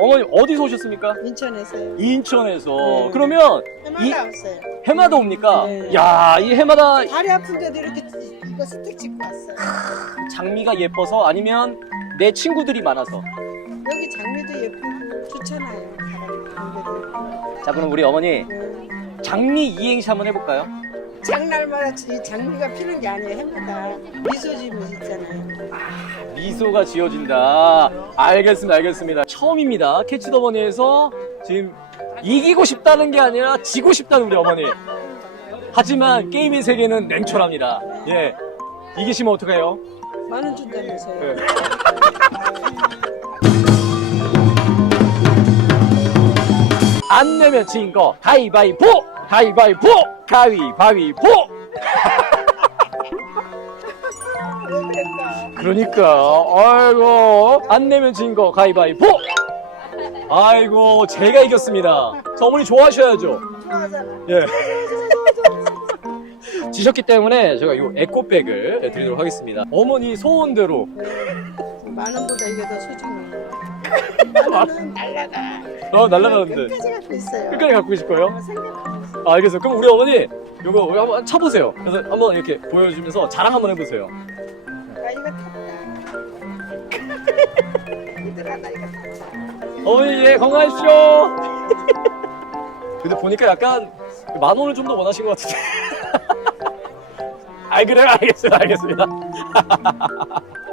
어머니 어디서 오셨습니까? 인천에서요. 인천에서. 네. 그러면 해마다 이- 왔어요. 해마다 옵니까? 네. 야, 이 해마다 다리 아픈데도 이렇게 이거 스틱 찍고 왔어요. 장미가 예뻐서 아니면 내 친구들이 많아서. 여기 장미도 예쁘고 좋잖아요. 바람이 예쁘고. 자, 그럼 우리 어머니 네. 장미 이행시 한번 해볼까요? 장날마다 이 장미가 피는 게 아니에요. 해마다 미소지무 있잖아요. 미소가 지어진다. 알겠습니다, 알겠습니다. 처음입니다. 캐치 더 머니에서 지금 이기고 싶다는 게 아니라 지고 싶다는 우리 어머니. 하지만 게임의 세계는 냉철합니다. 예. 이기시면 어떡해요? 만원 준다면서요. 예. 안 내면 진거 가위바위보! 가위바위보! 가위바위보! 그러니까 아이고 안 내면 진 거 가위바위보! 아이고 제가 이겼습니다. 저 어머니 좋아하셔야죠. 좋아하잖아. 예. 지셨기 때문에 제가 이 에코백을 드리도록 하겠습니다. 어머니 소원대로 만 원보다 이게 더 소중해요. 만 원은 날라가. 어 날라가는데 끝까지 갖고 있어요. 끝까지 갖고 계실 거예요? 어, 생각하고 있어요. 아, 알겠어요. 그럼 우리 어머니 이거 우리 한번 차보세요. 그래서 한번 이렇게 보여주면서 자랑 한번 해보세요. 나 이거 탔다. 얘들아 나 이거 탔다. 어머니 예 건강하십시오. 근데 보니까 약간 만 원을 좀 더 원하신 것 같은데. 아 그래요 알겠어요 알겠습니다.